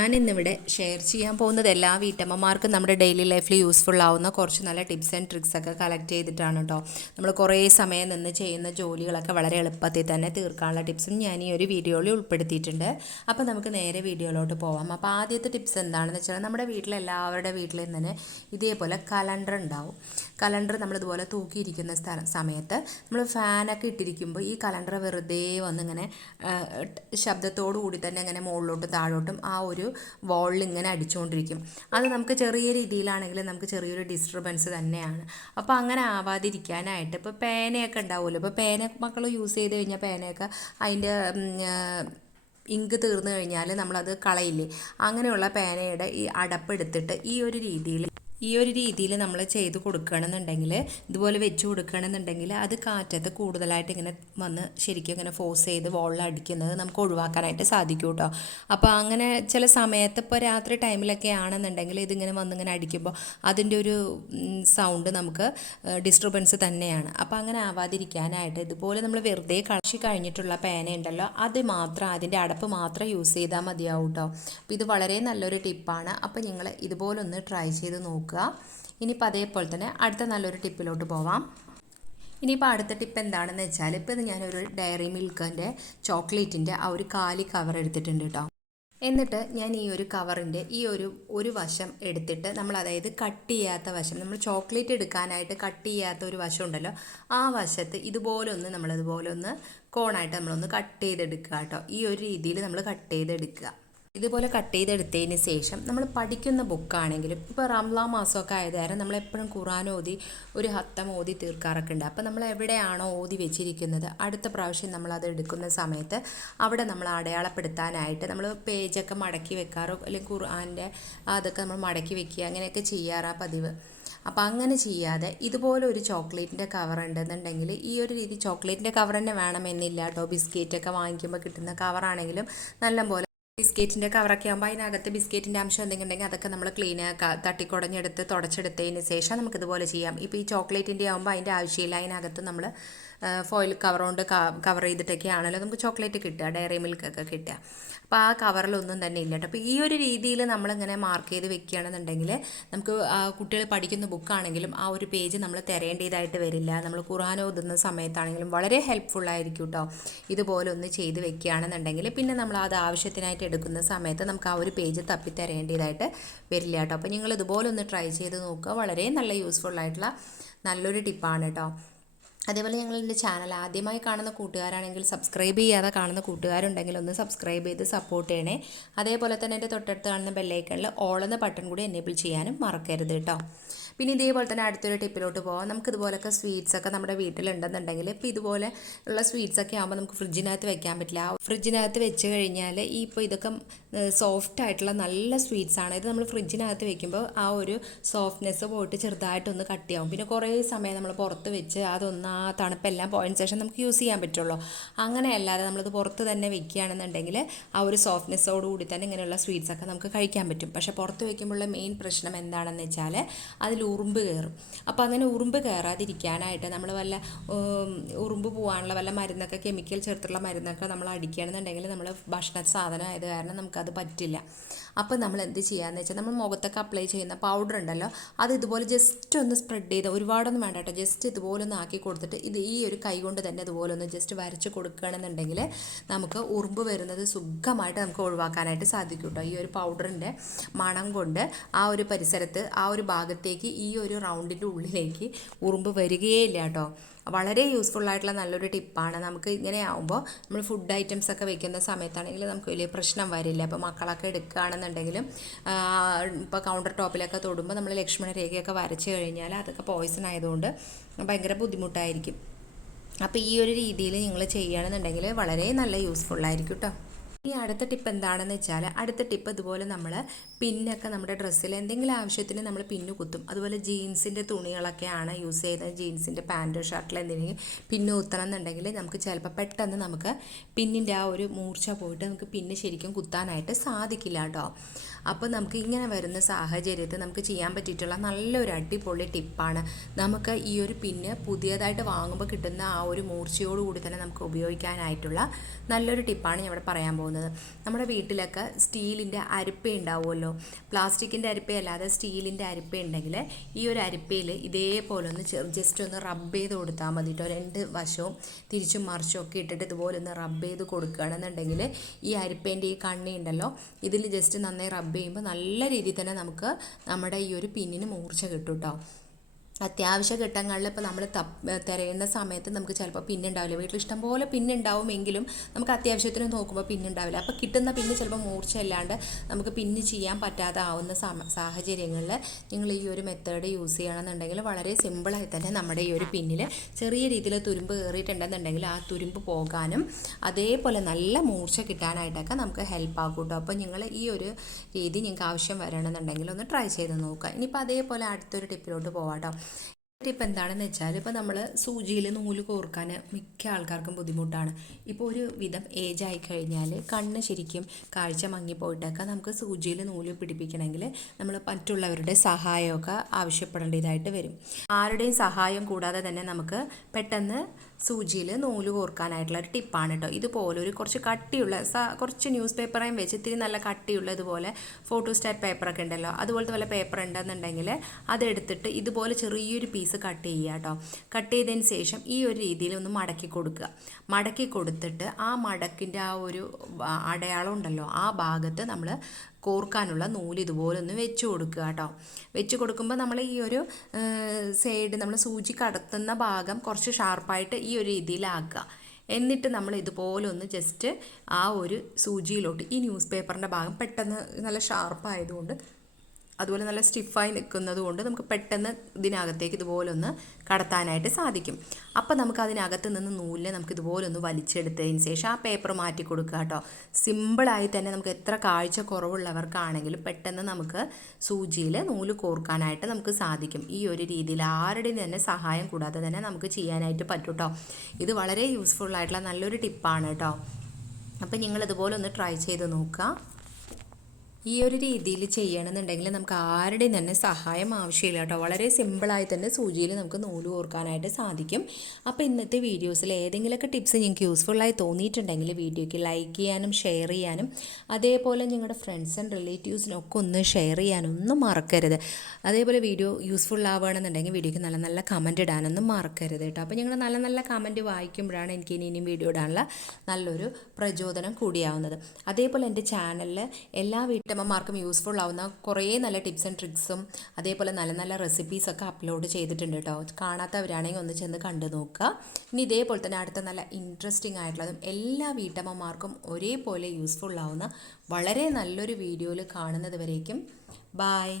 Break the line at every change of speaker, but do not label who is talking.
ഞാൻ ഇന്നിവിടെ ഷെയർ ചെയ്യാൻ പോകുന്നത് എല്ലാ വീട്ടമ്മമാർക്കും നമ്മുടെ ഡെയിലി ലൈഫിൽ യൂസ്ഫുൾ ആവുന്ന കുറച്ച് നല്ല ടിപ്സ് ആൻഡ് ട്രിക്സ് ഒക്കെ കളക്ട് ചെയ്തിട്ടാണ് കേട്ടോ നമ്മൾ കുറേ സമയം നിന്ന് ചെയ്യുന്ന ജോലികളൊക്കെ വളരെ എളുപ്പത്തിൽ തന്നെ തീർക്കാനുള്ള ടിപ്സും ഞാൻ ഈ ഒരു വീഡിയോയിൽ ഉൾപ്പെടുത്തിയിട്ടുണ്ട്. അപ്പോൾ നമുക്ക് നേരെ വീഡിയോയിലോട്ട് പോവാം. അപ്പോൾ ആദ്യത്തെ ടിപ്സ് എന്താണെന്ന് വെച്ചാൽ നമ്മുടെ വീട്ടിലെ എല്ലാവരുടെ വീട്ടിലും തന്നെ ഇതേപോലെ കലണ്ടർ ഉണ്ടാവും. കലണ്ടർ നമ്മളിതുപോലെ തൂക്കിയിരിക്കുന്ന സ്ഥലം സമയത്ത് നമ്മൾ ഫാനൊക്കെ ഇട്ടിരിക്കുമ്പോൾ ഈ കലണ്ടർ വെറുതെ വന്നിങ്ങനെ ശബ്ദത്തോടു കൂടി തന്നെ അങ്ങനെ മുകളിലോട്ടും താഴോട്ടും ആ ഒരു വോളിൽ ഇങ്ങനെ അടിച്ചുകൊണ്ടിരിക്കും അത് നമുക്ക് ചെറിയ രീതിയിലാണെങ്കിലും നമുക്ക് ചെറിയൊരു ഡിസ്റ്റർബൻസ് തന്നെയാണ്. അപ്പോൾ അങ്ങനെ ആവാതിരിക്കാനായിട്ട് ഇപ്പോൾ പേനയൊക്കെ ഉണ്ടാവുമല്ലോ. ഇപ്പോൾ പേന മക്കൾ യൂസ് ചെയ്ത് കഴിഞ്ഞാൽ പേനയൊക്കെ അതിന്റെ ഇങ്ക് തീർന്നു കഴിഞ്ഞാൽ നമ്മളത് കളയില്ലേ? അങ്ങനെയുള്ള പേനയുടെ ഈ അടപ്പെടുത്തിട്ട് ഈ ഒരു രീതിയിൽ ഈ ഒരു രീതിയിൽ നമ്മൾ ചെയ്ത് കൊടുക്കുകയാണെന്നുണ്ടെങ്കിൽ ഇതുപോലെ വെച്ച് കൊടുക്കുകയാണെന്നുണ്ടെങ്കിൽ അത് കാറ്റത്ത് കൂടുതലായിട്ട് ഇങ്ങനെ വന്ന് ശരിക്കും ഇങ്ങനെ ഫോഴ്സ് ചെയ്ത് വോളിൽ അടിക്കുന്നത് നമുക്ക് ഒഴിവാക്കാനായിട്ട് സാധിക്കും കേട്ടോ അപ്പോൾ അങ്ങനെ ചില സമയത്ത് ഇപ്പോൾ രാത്രി ടൈമിലൊക്കെ ആണെന്നുണ്ടെങ്കിൽ ഇതിങ്ങനെ വന്നിങ്ങനെ അടിക്കുമ്പോൾ അതിന്റെ ഒരു സൗണ്ട് നമുക്ക് ഡിസ്റ്റർബൻസ് തന്നെയാണ്. അപ്പോൾ അങ്ങനെ ആവാതിരിക്കാനായിട്ട് ഇതുപോലെ നമ്മൾ വെറുതെ കളശി കഴിഞ്ഞിട്ടുള്ള പേന ഉണ്ടല്ലോ അത് മാത്രം അതിന്റെ അടപ്പ് മാത്രം യൂസ് ചെയ്താൽ മതിയാവും കേട്ടോ അപ്പോൾ ഇത് വളരെ നല്ലൊരു ടിപ്പാണ്. അപ്പോൾ നിങ്ങൾ ഇതുപോലൊന്ന് ട്രൈ ചെയ്ത് നോക്കുക നോക്കുക. ഇനിയിപ്പോൾ അതേപോലെ തന്നെ അടുത്ത നല്ലൊരു ടിപ്പിലോട്ട് പോവാം. ഇനിയിപ്പോൾ അടുത്ത ടിപ്പ് എന്താണെന്ന് വെച്ചാൽ ഇപ്പോൾ ഇത് ഞാനൊരു ഡയറി മിൽക്കിന്റെ ചോക്ലേറ്റിന്റെ ആ ഒരു കാലി കവർ എടുത്തിട്ടുണ്ട് കേട്ടോ എന്നിട്ട് ഞാൻ ഈ ഒരു കവറിന്റെ ഈ ഒരു ഒരു വശം എടുത്തിട്ട് നമ്മൾ അതായത് കട്ട് ചെയ്യാത്ത വശം നമ്മൾ ചോക്ലേറ്റ് എടുക്കാനായിട്ട് കട്ട് ചെയ്യാത്ത ഒരു വശം ഉണ്ടല്ലോ ആ വശത്ത് ഇതുപോലെ ഒന്ന് നമ്മളതുപോലെ ഒന്ന് കോണായിട്ട് നമ്മളൊന്ന് കട്ട് ചെയ്തെടുക്കുക കേട്ടോ ഈ ഒരു രീതിയിൽ നമ്മൾ കട്ട് ചെയ്തെടുക്കുക. ഇതുപോലെ കട്ട് ചെയ്തെടുത്തതിന് ശേഷം നമ്മൾ പഠിക്കുന്ന ബുക്കാണെങ്കിലും ഇപ്പോൾ റംലാ മാസമൊക്കെ ആയതുകാരം നമ്മളെപ്പോഴും ഖുറാൻ ഓതി ഒരു ഹത്തം ഓതി തീർക്കാറൊക്കെ ഉണ്ട്. അപ്പോൾ നമ്മൾ എവിടെയാണോ ഓതി വെച്ചിരിക്കുന്നത് അടുത്ത പ്രാവശ്യം നമ്മൾ അത് എടുക്കുന്ന സമയത്ത് അവിടെ നമ്മൾ അടയാളപ്പെടുത്താനായിട്ട് നമ്മൾ പേജൊക്കെ മടക്കി വെക്കാറോ അല്ലെങ്കിൽ ഖുർആാന്റെ അതൊക്കെ നമ്മൾ മടക്കി വെക്കുക അങ്ങനെയൊക്കെ ചെയ്യാറാ പതിവ്. അപ്പോൾ അങ്ങനെ ചെയ്യാതെ ഇതുപോലെ ഒരു ചോക്ലേറ്റിന്റെ കവർ ഉണ്ടെന്നുണ്ടെങ്കിൽ ഈ ഒരു രീതി ചോക്ലേറ്റിന്റെ കവർ തന്നെ വേണമെന്നില്ല കേട്ടോ. ബിസ്ക്കറ്റൊക്കെ വാങ്ങിക്കുമ്പോൾ കിട്ടുന്ന കവറാണെങ്കിലും നല്ലപോലെ ബിസ്ക്കറ്റിന്റെ കവറൊക്കെ ആകുമ്പോൾ അതിനകത്ത് ബിസ്ക്കറ്റിന്റെ അംശം എന്തെങ്കിലും ഉണ്ടെങ്കിൽ അതൊക്കെ നമ്മൾ ക്ലീൻ തട്ടിക്കുടഞ്ഞെടുത്ത് തുടച്ചെടുത്തതിന് ശേഷം നമുക്കിതുപോലെ ചെയ്യാം. ഇപ്പോൾ ഈ ചോക്ലേറ്റിന്റെ ആകുമ്പോൾ അതിന്റെ ആവശ്യമില്ല. അതിനകത്ത് നമ്മൾ ഫോയിൽ കവർ കൊണ്ട് കവർ ചെയ്തിട്ടൊക്കെയാണല്ലോ. നമുക്ക് ചോക്ലേറ്റ് കിട്ടുക ഡയറി മിൽക്കൊക്കെ കിട്ടുക. അപ്പോൾ ആ കവറിലൊന്നും തന്നെ ഇല്ല കേട്ടോ. അപ്പോൾ ഈ ഒരു രീതിയിൽ നമ്മളിങ്ങനെ മാർക്ക് ചെയ്ത് വെക്കുകയാണെന്നുണ്ടെങ്കിൽ നമുക്ക് കുട്ടികൾ പഠിക്കുന്ന ബുക്കാണെങ്കിലും ആ ഒരു പേജ് നമ്മൾ തിരയേണ്ടതായിട്ട് വരില്ല. നമ്മൾ ഖുർആൻ ഓതുന്ന സമയത്താണെങ്കിലും വളരെ ഹെൽപ്ഫുൾ ആയിരിക്കും കേട്ടോ. ഇതുപോലെ ഒന്ന് ചെയ്ത് വെക്കുകയാണെന്നുണ്ടെങ്കിൽ പിന്നെ നമ്മൾ അത് ആവശ്യത്തിനായിട്ട് എടുക്കുന്ന സമയത്ത് നമുക്ക് ആ ഒരു പേജ് തപ്പി തരേണ്ടതായിട്ട് വരില്ല കേട്ടോ. അപ്പോൾ നിങ്ങൾ ഇതുപോലെ ഒന്ന് ട്രൈ ചെയ്ത് നോക്കുക. വളരെ നല്ല യൂസ്ഫുൾ ആയിട്ടുള്ള നല്ലൊരു ടിപ്പാണ് കേട്ടോ. അതേപോലെ എന്റെ ചാനൽ ആദ്യമായി കാണുന്ന കൂട്ടുകാരാണെങ്കിൽ സബ്സ്ക്രൈബ് ചെയ്യാതെ കാണുന്ന കൂട്ടുകാരുണ്ടെങ്കിൽ ഒന്ന് സബ്സ്ക്രൈബ് ചെയ്ത് സപ്പോർട്ട് ചെയ്യണേ. അതേപോലെ തന്നെ എന്റെ തൊട്ടടുത്ത് കാണുന്ന ബെല്ലൈക്കണിൽ ഓൾ എന്ന ബട്ടൺ കൂടി എനേബിൾ ചെയ്യാനും മറക്കരുത് കേട്ടോ പിന്നെ ഇതേപോലെ തന്നെ അടുത്തൊരു ടിപ്പിലോട്ട് പോകാം നമുക്ക് ഇതുപോലൊക്കെ സ്വീറ്റ്സ് ഒക്കെ നമ്മുടെ വീട്ടിലുണ്ടെന്നുണ്ടെങ്കിൽ ഇപ്പോൾ ഇതുപോലെ ഉള്ള സ്വീറ്റ്സ് ഒക്കെ ആകുമ്പോൾ നമുക്ക് ഫ്രിഡ്ജിനകത്ത് വെക്കാൻ പറ്റില്ല. ഫ്രിഡ്ജിനകത്ത് വെച്ച് കഴിഞ്ഞാൽ ഈ ഇപ്പോൾ ഇതൊക്കെ സോഫ്റ്റ് ആയിട്ടുള്ള നല്ല സ്വീറ്റ്സ് ആണ്. ഇത് നമ്മൾ ഫ്രിഡ്ജിനകത്ത് വെക്കുമ്പോൾ ആ ഒരു സോഫ്റ്റ്നെസ് പോയിട്ട് ചെറുതായിട്ടൊന്ന് കട്ടിയാവും പിന്നെ കുറേ സമയം നമ്മൾ പുറത്ത് വെച്ച് അതൊന്ന് ആ തണുപ്പെല്ലാം പോയതിന് ശേഷം നമുക്ക് യൂസ് ചെയ്യാൻ പറ്റുള്ളൂ. അങ്ങനെയല്ലാതെ നമ്മളിത് പുറത്ത് തന്നെ വെക്കുകയാണെന്നുണ്ടെങ്കിൽ ആ ഒരു സോഫ്റ്റ്നെസ്സോട് കൂടി തന്നെ ഇങ്ങനെയുള്ള സ്വീറ്റ്സ് ഒക്കെ നമുക്ക് കഴിക്കാൻ പറ്റും. പക്ഷേ പുറത്ത് വെക്കുമ്പോഴുള്ള മെയിൻ പ്രശ്നം എന്താണെന്ന് വെച്ചാൽ അതിൽ ഉറുമ്പ് കയറും അപ്പോൾ അങ്ങനെ ഉറുമ്പ് കയറാതിരിക്കാനായിട്ട് നമ്മൾ വല്ല ഉറുമ്പ് പോകാനുള്ള വല്ല മരുന്നൊക്കെ കെമിക്കൽ ചേർത്തുള്ള മരുന്നൊക്കെ നമ്മൾ അടിക്കുകയാണെന്നുണ്ടെങ്കിൽ നമ്മൾ ഭക്ഷണ സാധനം ആയത് കാരണം നമുക്കത് പറ്റില്ല. അപ്പോൾ നമ്മൾ എന്ത് ചെയ്യാന്ന് വെച്ചാൽ നമ്മൾ മുഖത്തൊക്കെ അപ്ലൈ ചെയ്യുന്ന പൗഡർ ഉണ്ടല്ലോ അത് ഇതുപോലെ ജസ്റ്റ് ഒന്ന് സ്പ്രെഡ് ചെയ്ത് ഒരുപാടൊന്നും വേണ്ട കേട്ടോ. ജസ്റ്റ് ഇതുപോലെ ഒന്ന് ആക്കി കൊടുത്തിട്ട് ഇത് ഈ ഒരു കൈ കൊണ്ട് തന്നെ ഇതുപോലെ ഒന്ന് ജസ്റ്റ് വരച്ച് കൊടുക്കുകയാണെന്നുണ്ടെങ്കിൽ നമുക്ക് ഉറുമ്പ് വരുന്നത് സുഖമായിട്ട് നമുക്ക് ഒഴിവാക്കാനായിട്ട് സാധിക്കും കേട്ടോ. ഈ ഒരു പൗഡറിന്റെ മണം കൊണ്ട് ആ ഒരു പരിസരത്ത് ആ ഒരു ഭാഗത്തേക്ക് ഈ ഒരു റൗണ്ടിന്റെ ഉള്ളിലേക്ക് ഉറുമ്പ് വരികയേ ഇല്ല കേട്ടോ. വളരെ യൂസ്ഫുൾ ആയിട്ടുള്ള നല്ലൊരു ടിപ്പാണ് നമുക്ക് ഇങ്ങനെ ആകുമ്പോൾ നമ്മൾ ഫുഡ് ഐറ്റംസ് ഒക്കെ വെക്കുന്ന സമയത്താണെങ്കിൽ നമുക്ക് വലിയ പ്രശ്നം വരില്ല. അപ്പോൾ മക്കളൊക്കെ എടുക്കുകയാണെന്നുണ്ടെങ്കിലും ഇപ്പോൾ കൗണ്ടർ ടോപ്പിലൊക്കെ തൊടുമ്പോൾ നമ്മൾ ലക്ഷ്മണ രേഖയൊക്കെ വരച്ച് കഴിഞ്ഞാൽ അതൊക്കെ പോയിസൺ ആയതുകൊണ്ട് ഭയങ്കര ബുദ്ധിമുട്ടായിരിക്കും. അപ്പോൾ ഈ ഒരു രീതിയിൽ നിങ്ങൾ ചെയ്യുകയാണെന്നുണ്ടെങ്കിൽ വളരെ നല്ല യൂസ്ഫുൾ ആയിരിക്കും കേട്ടോ ഇനി അടുത്ത ടിപ്പ് എന്താണെന്ന് വെച്ചാൽ അടുത്ത ടിപ്പ് ഇതുപോലെ നമ്മൾ പിന്നൊക്കെ നമ്മുടെ ഡ്രസ്സിൽ എന്തെങ്കിലും ആവശ്യത്തിന് നമ്മൾ പിന്നു കുത്തും. അതുപോലെ ജീൻസിന്റെ തുണികളൊക്കെയാണ് യൂസ് ചെയ്യുന്നത്. ജീൻസിന്റെ പാന്റോ ഷർട്ടിൽ എന്തെങ്കിലും പിന്നു കുത്തണം എന്നുണ്ടെങ്കിൽ നമുക്ക് ചിലപ്പോൾ പെട്ടെന്ന് നമുക്ക് പിന്നിന്റെ ആ ഒരു മൂർച്ച പോയിട്ട് നമുക്ക് പിന്നെ ശരിക്കും കുത്താനായിട്ട് സാധിക്കില്ല കേട്ടോ അപ്പോൾ നമുക്ക് ഇങ്ങനെ വരുന്ന സാഹചര്യത്തിൽ നമുക്ക് ചെയ്യാൻ പറ്റിയിട്ടുള്ള നല്ലൊരു അടിപൊളി ടിപ്പാണ് നമുക്ക് ഈ ഒരു പിന്ന് പുതിയതായിട്ട് വാങ്ങുമ്പോൾ കിട്ടുന്ന ആ ഒരു മൂർച്ചയോടുകൂടി തന്നെ നമുക്ക് ഉപയോഗിക്കാനായിട്ടുള്ള നല്ലൊരു ടിപ്പാണ് ഞാൻ ഇവിടെ പറയാൻ പോകുന്നത്. നമ്മുടെ വീട്ടിലൊക്കെ സ്റ്റീലിന്റെ അരിപ്പ ഉണ്ടാവുമല്ലോ. പ്ലാസ്റ്റിക്കിന്റെ അരിപ്പ അല്ലാതെ സ്റ്റീലിന്റെ അരിപ്പ ഉണ്ടെങ്കിൽ ഈ ഒരു അരിപ്പയിൽ ഇതേപോലെ ഒന്ന് ജസ്റ്റ് ഒന്ന് റബ്ബ് ചെയ്ത് കൊടുത്താൽ മതി കേട്ടോ. രണ്ട് വശവും തിരിച്ചും മറിച്ചും ഒക്കെ ഇട്ടിട്ട് ഇതുപോലെ ഒന്ന് റബ്ബ് ചെയ്ത് കൊടുക്കുകയാണെന്നുണ്ടെങ്കിൽ ഈ അരിപ്പേന്റെ ഈ കണ്ണി ഉണ്ടല്ലോ ഇതിൽ ജസ്റ്റ് നന്നായി റബ്ബ് ചെയ്യുമ്പോൾ നല്ല രീതിയിൽ തന്നെ നമുക്ക് നമ്മുടെ ഈ ഒരു പിന്നിന് മൂർച്ച കിട്ടും കേട്ടോ. അത്യാവശ്യ ഘട്ടങ്ങളിൽ ഇപ്പോൾ നമ്മൾ തിരയുന്ന സമയത്ത് നമുക്ക് ചിലപ്പോൾ പിന്നുണ്ടാവില്ല. വീട്ടിൽ ഇഷ്ടം പോലെ പിന്നുണ്ടാവുമെങ്കിലും നമുക്ക് അത്യാവശ്യത്തിന് നോക്കുമ്പോൾ പിന്നുണ്ടാവില്ല. അപ്പോൾ കിട്ടുന്ന പിന്ന് ചിലപ്പോൾ മൂർച്ചയല്ലാണ്ട് നമുക്ക് പിന്ന് ചെയ്യാൻ പറ്റാതെ ആവുന്ന സാഹചര്യങ്ങളിൽ നിങ്ങൾ ഈ ഒരു മെത്തേഡ് യൂസ് ചെയ്യണമെന്നുണ്ടെങ്കിൽ വളരെ സിമ്പിളായി തന്നെ നമ്മുടെ ഈ ഒരു പിന്നിൽ ചെറിയ രീതിയിൽ തുരുമ്പ് കയറിയിട്ടുണ്ടെന്നുണ്ടെങ്കിൽ ആ തുരുമ്പ് പോകാനും അതേപോലെ നല്ല മൂർച്ച കിട്ടാനായിട്ടൊക്കെ നമുക്ക് ഹെൽപ്പ് ആകും കേട്ടോ അപ്പോൾ നിങ്ങൾ ഈ ഒരു രീതി നിങ്ങൾക്ക് ആവശ്യം വരണമെന്നുണ്ടെങ്കിൽ ഒന്ന് ട്രൈ ചെയ്ത് നോക്കുക. ഇനിയിപ്പോൾ അതേപോലെ അടുത്തൊരു ടിപ്പിലോട്ട് പോവാം കേട്ടോ ടിപ്പ് എന്താണെന്ന് വെച്ചാൽ ഇപ്പോൾ നമ്മൾ സൂചിയിൽ നൂൽ കോർക്കാൻ മിക്ക ആൾക്കാർക്കും ബുദ്ധിമുട്ടാണ്. ഇപ്പോൾ ഒരു വിധം ഏജ് ആയി കഴിഞ്ഞാൽ കണ്ണ് ശരിക്കും കാഴ്ച മങ്ങിപ്പോയിട്ടൊക്കെ നമുക്ക് സൂചിയിൽ നൂൽ പിടിപ്പിക്കണമെങ്കിൽ നമ്മൾ മറ്റുള്ളവരുടെ സഹായമൊക്കെ ആവശ്യപ്പെടേണ്ടതായിട്ട് വരും. ആരുടെയും സഹായം കൂടാതെ തന്നെ നമുക്ക് പെട്ടെന്ന് സൂചിയിൽ നൂൽ കോർക്കാനായിട്ടുള്ള ഒരു ടിപ്പാണ് കേട്ടോ ഇതുപോലെ ഒരു കുറച്ച് കട്ടിയുള്ള കുറച്ച് ന്യൂസ് പേപ്പറേയും വെച്ച് ഇത്തിരി നല്ല കട്ടിയുള്ള ഇതുപോലെ ഫോട്ടോ സ്റ്റാറ്റ് പേപ്പറൊക്കെ ഉണ്ടല്ലോ. അതുപോലത്തെ വല്ല പേപ്പർ ഉണ്ടെന്നുണ്ടെങ്കിൽ അതെടുത്തിട്ട് ഇതുപോലെ ചെറിയൊരു പീസ് കട്ട് ചെയ്യുക കേട്ടോ കട്ട് ചെയ്തതിന് ശേഷം ഈ ഒരു രീതിയിൽ ഒന്ന് മടക്കി കൊടുക്കുക. മടക്കി കൊടുത്തിട്ട് ആ മടക്കിന്റെ ആ ഒരു അടയാളം ഉണ്ടല്ലോ. ആ ഭാഗത്ത് നമ്മൾ കോർക്കാനുള്ള നൂൽ ഇതുപോലെ ഒന്ന് വെച്ച് കൊടുക്കുക കേട്ടോ. വെച്ച് കൊടുക്കുമ്പോൾ നമ്മൾ ഈ ഒരു സൈഡ് നമ്മൾ സൂചി കടത്തുന്ന ഭാഗം കുറച്ച് ഷാർപ്പായിട്ട് ഈ ഒരു രീതിയിലാക്കുക. എന്നിട്ട് നമ്മൾ ഇതുപോലെ ഒന്ന് ജസ്റ്റ് ആ ഒരു സൂചിയിലോട്ട് ഈ ന്യൂസ് പേപ്പറിന്റെ ഭാഗം പെട്ടെന്ന് നല്ല ഷാർപ്പായതുകൊണ്ട് അതുപോലെ നല്ല സ്റ്റിഫായി നിൽക്കുന്നത് കൊണ്ട് നമുക്ക് പെട്ടെന്ന് ഇതിനകത്തേക്ക് ഇതുപോലൊന്ന് കടത്താനായിട്ട് സാധിക്കും. അപ്പോൾ നമുക്ക് അതിനകത്ത് നിന്ന് നൂലിനെ നമുക്ക് ഇതുപോലൊന്ന് വലിച്ചെടുത്തതിന് ശേഷം ആ പേപ്പർ മാറ്റി കൊടുക്കുക കേട്ടോ. സിമ്പിളായി തന്നെ നമുക്ക് എത്ര കാഴ്ച കുറവുള്ളവർക്കാണെങ്കിലും പെട്ടെന്ന് നമുക്ക് സൂചിയിൽ നൂൽ കോർക്കാനായിട്ട് നമുക്ക് സാധിക്കും. ഈ ഒരു രീതിയിൽ ആരുടെയും തന്നെ സഹായം കൂടാതെ തന്നെ നമുക്ക് ചെയ്യാനായിട്ട് പറ്റും കേട്ടോ ഇത് വളരെ യൂസ്ഫുൾ ആയിട്ടുള്ള നല്ലൊരു ടിപ്പാണ് കേട്ടോ അപ്പോൾ നിങ്ങൾ ഇതുപോലെ ഒന്ന് ട്രൈ ചെയ്ത് നോക്കുക. ഈ ഒരു രീതിയിൽ ചെയ്യണമെന്നുണ്ടെങ്കിൽ നമുക്ക് ആരുടെയും തന്നെ സഹായം ആവശ്യമില്ല കേട്ടോ. വളരെ സിമ്പിളായി തന്നെ സൂചിയിൽ നമുക്ക് നൂൽ കോർക്കാനായിട്ട് സാധിക്കും. അപ്പോൾ ഇന്നത്തെ വീഡിയോസിൽ ഏതെങ്കിലുമൊക്കെ ടിപ്സ് നിങ്ങൾക്ക് യൂസ്ഫുള്ളായി തോന്നിയിട്ടുണ്ടെങ്കിൽ വീഡിയോയ്ക്ക് ലൈക്ക് ചെയ്യാനും ഷെയർ ചെയ്യാനും അതേപോലെ നിങ്ങളുടെ ഫ്രണ്ട്സ് ആൻഡ് റിലേറ്റീവ്സിനൊക്കെ ഒന്ന് ഷെയർ ചെയ്യാനൊന്നും മറക്കരുത്. അതേപോലെ വീഡിയോ യൂസ്ഫുൾ ആവുകയാണെന്നുണ്ടെങ്കിൽ വീഡിയോയ്ക്ക് നല്ല നല്ല കമന്റ് ഇടാനൊന്നും മറക്കരുത് കേട്ടോ. അപ്പോൾ നിങ്ങൾ നല്ല നല്ല കമന്റ് വായിക്കുമ്പോഴാണ് എനിക്ക് ഇനി ഇനിയും വീഡിയോ ഇടാനുള്ള നല്ലൊരു പ്രചോദനം കൂടിയാവുന്നത്. അതേപോലെ എന്റെ ചാനലിൽ എല്ലാ വീട്ടമ്മമാർക്കും യൂസ്ഫുൾ ആവുന്ന കുറേ നല്ല ടിപ്സ് ആൻഡ് ട്രിക്സും അതേപോലെ നല്ല നല്ല റെസിപ്പീസൊക്കെ അപ്ലോഡ് ചെയ്തിട്ടുണ്ട് കേട്ടോ കാണാത്തവരാണെങ്കിൽ ഒന്ന് ചെന്ന് കണ്ടു നോക്കുക. ഇനി ഇതേപോലെ തന്നെ അടുത്ത നല്ല ഇൻട്രസ്റ്റിംഗ് ആയിട്ടുള്ളതും എല്ലാ വീട്ടമ്മമാർക്കും ഒരേപോലെ യൂസ്ഫുൾ ആവുന്ന വളരെ നല്ലൊരു വീഡിയോയിൽ കാണുന്നത് വരേക്കും. ബായ്